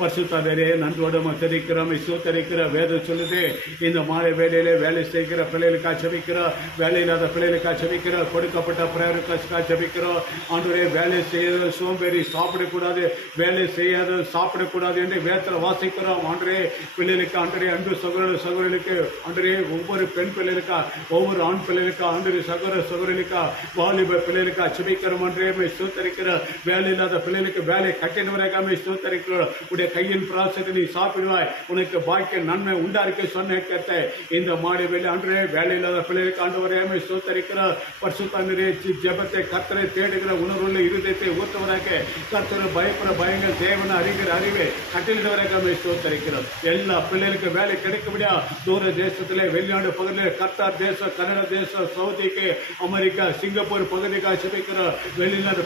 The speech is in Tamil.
பரிசுத்தாவியே நன்றோடு தெரிவிக்கிறோம். விசுத்தரிக்கிற வேதம் சொல்லுது, இந்த மாலை வேலையிலே வேலை செய்கிற பிள்ளைகளுக்காக ஜெபிக்கிறோம், வேலை இல்லாத பிள்ளைகளுக்காக ஜெபிக்கிறோம், கொடுக்கப்பட்ட பிரேயருக்காக ஜெபிக்கிறோம். ஆண்டவரே, வேலை செய்யாத சோம்பேறி சாப்பிடக்கூடாது, வேலை செய்யாத சாப்பிடக்கூடாது என்று வேதத்தில் வாசிக்கிறோம். ஆண்டவரே, பிள்ளைகளுக்கு ஆண்டவரே, அன்பு சகோதரர்களுக்கு ஆண்டவரே, ஒவ்வொரு பெண் பிள்ளைகளுக்கா, ஒவ்வொரு ஆண் பிள்ளைகளுக்கா, ஆண்டவரே சகோதரிகளுக்கா, வாலிப பிள்ளைகளுக்கா ஜெபிக்கிறோம். ஆண்டவரே, சூத்தரிக்கிற வேலை இல்லாத பிள்ளைகளுக்கு வேலை கட்டினவராக சூத்தரிக்கிறோம். உடைய கையின் பிராசத்தை நீ சாப்பிடுவாய், உனக்கு பாக்கிய நன்மை உண்டாருக்கு சொன்ன கேட்ட இந்த மாலை வேலை ஆண்டவரே, வேலை இல்லாத பிள்ளைகளுக்கு ஆண்டவரே சூத்தரிக்கிறார். பரிசுத்தரே, ஜெபத்தை கர்த்தரை தேடுகிற உணர்வுள்ள இருதயத்தை ஊற்றுவராக, கர்த்தரை பயப்பட பயங்கள் தேவன அறிகிற அறிவை கட்டினவராக சூத்தரிக்கிறோம். எல்லா பிள்ளைகளுக்கு வேலை கிடைக்கவிடா. தூர தேசத்திலே, வெளிநாடு பகுதியில், கத்தார் தேசம், கனடா தேசம், சவுதிக்கு, அமெரிக்கா, சிங்கப்பூர் பகுதிக்காக ஜெபிக்கிறோம். வெளிநாடு